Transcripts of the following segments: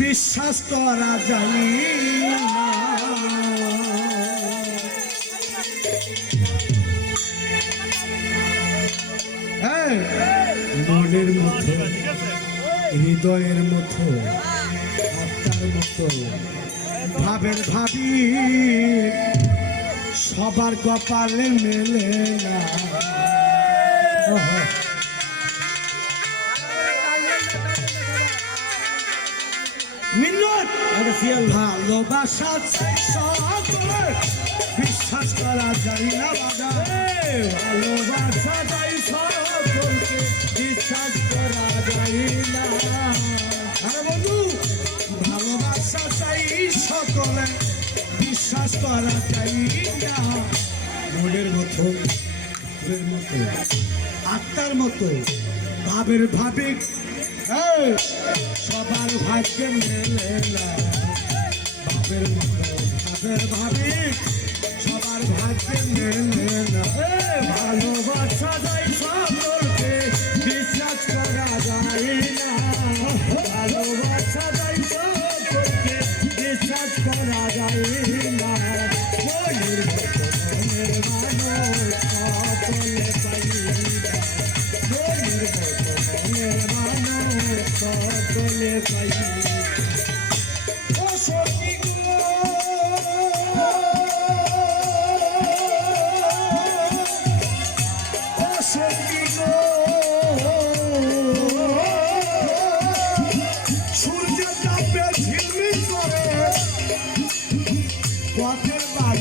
বিশ্বাস করা যায় না। মনের মতো, হৃদয়ের মতো, আত্মার মতো, ভাবের ভাবি, সবার কপালে মেলে না। ভালোবাসা বিশ্বাস করা যায় না বাধা। ভালোবাসা চাই সকলকে বিশ্বাস করা যায় না। বন্ধু। ভালোবাসা চাই সকলে বিশ্বাস করা যায় না। মনের মতো। ভাবের মতো আত্মার মতো ভাবের ভাবে। এই, সবার ভাগ্যে মেলে না। ভাবের মতো ভাবের ভাবে সবার ভাগ্যে মেলে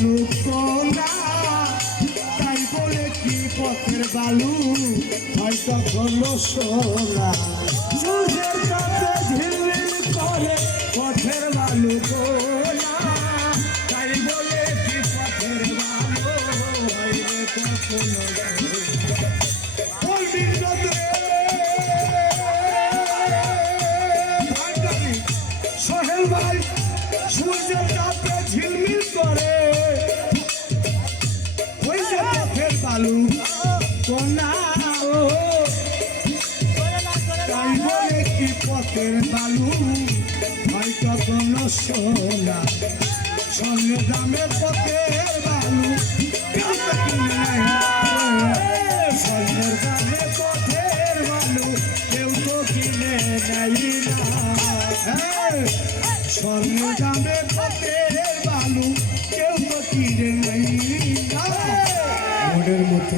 বালু তোলা তাই বলে কি পথের বালু? হয়তো হলো সোলা সূর্যের তাপে ঝিলমিল করে পথের বালু দামে পথের বালু কেউ তো কিনে নেয় না মনের মতো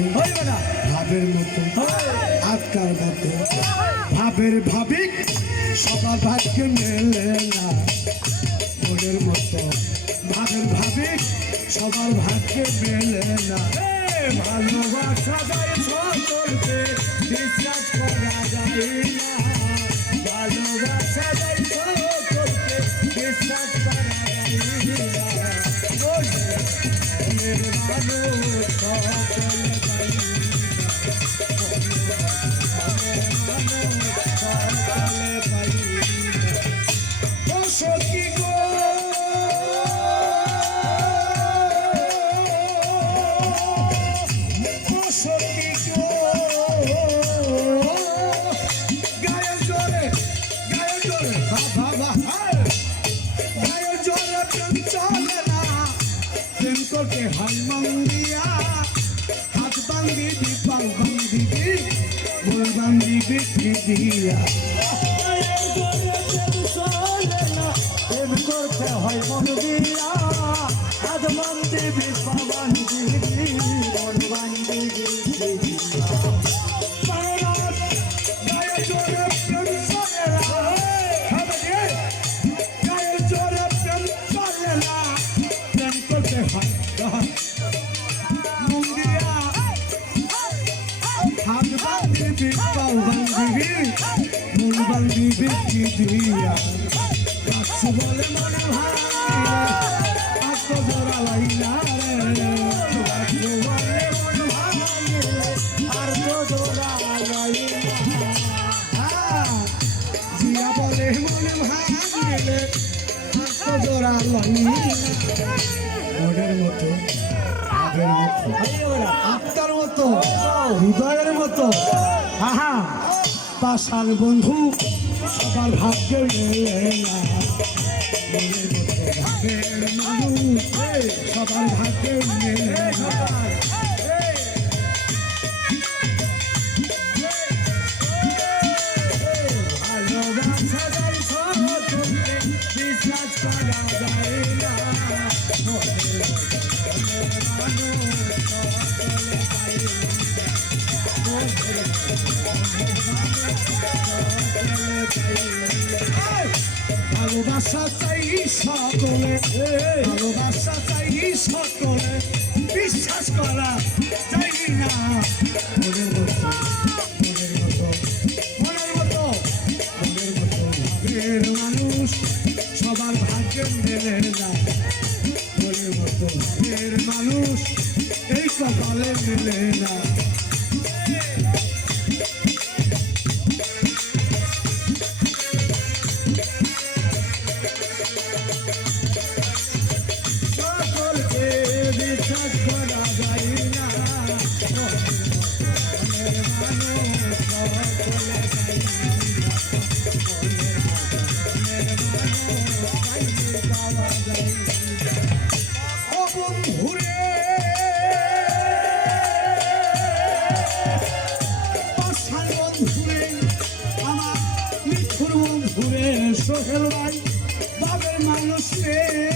ভাবের মতো আত্মার মতো ভাবের ভাবিক সবার ভাগ্য মেলে না। মনের মতো। ভাবের ভাবি সবার ভাগ্যে মেলে না। ভালোবাসা যায় সকলকে বিশ্বাস করা যায় না। করতে হয় মন্দিয়া হাত বান্দিবি পাও বান্দিবি ভুল বান্দিবি দিয়া। করতে হয় মন দিয়া হাত বাঙ্গি বিপাল বাঙ্গি মন বান্দিবি পাও বান্দিবি মন বান্দিবি কি দিয়া কাছু বলে মনে ভাই আত্ম আত্মার মতো। হৃদয়ের মতো। আহা পাশার বন্ধু সবার ভাগ্যে সবার ভাগ্যে ভালোবাসা বিশ্বাস করা যায় সকলে ভালোবাসা চাই সকলে বিশ্বাস করা চাই না মনের মানুষ সবার ভাগ্যে মেলে না মনের মতো ভাবের মানুষ এই কপালে মেলে না। সোহেল ভাই বাবের মানুষ। রে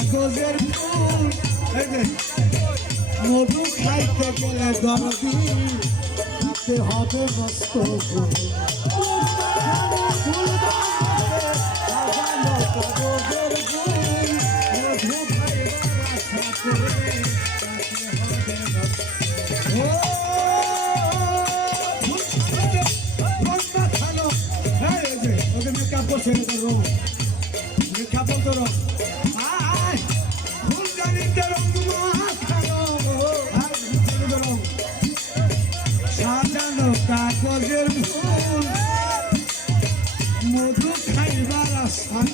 কাগজের ফুল। মধু খাইতে গেলে দরদি হাতে হবে মস্ত ফুল। কাগজের ফুল মধু খাইবার আশা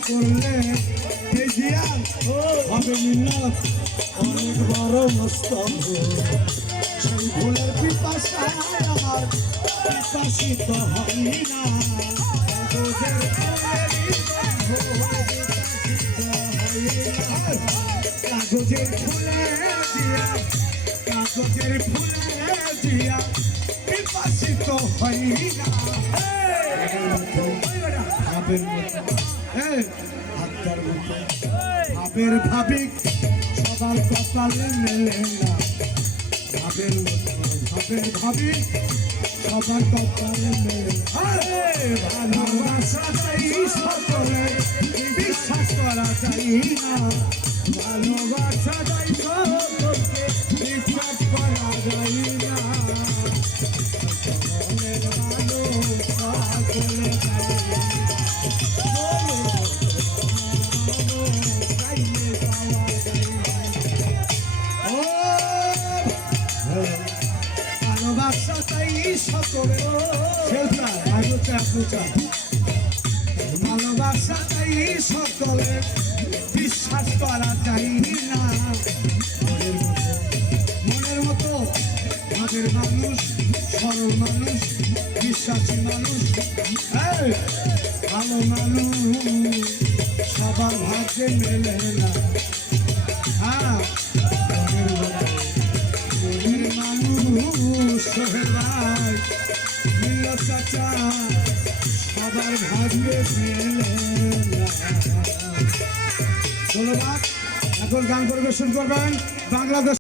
করলে জিয়ান হবে মিন্নত অনেক বড় মস্ত সেই ভুলের বিকশিত হই না। কাগজের ফুলে কাগজের ফুলে দিয়া বিকশিত হই না ভাবের মতো মতো ভাবের ভাবিক সবার কপালে মেলে না। ভাবের মতো ভাবের ভাবিক সবার কপালে মেলে ভালোবাসা চাই সকলে বিশ্বাস করা চাই না। ভালোবাসা ভালোবাসা চাই সকলে মনের মতো মানুষ সরল মানুষ হ্যাঁ ভালো মানুষ। গান পরিবেশন করবেন। বাংলাদেশ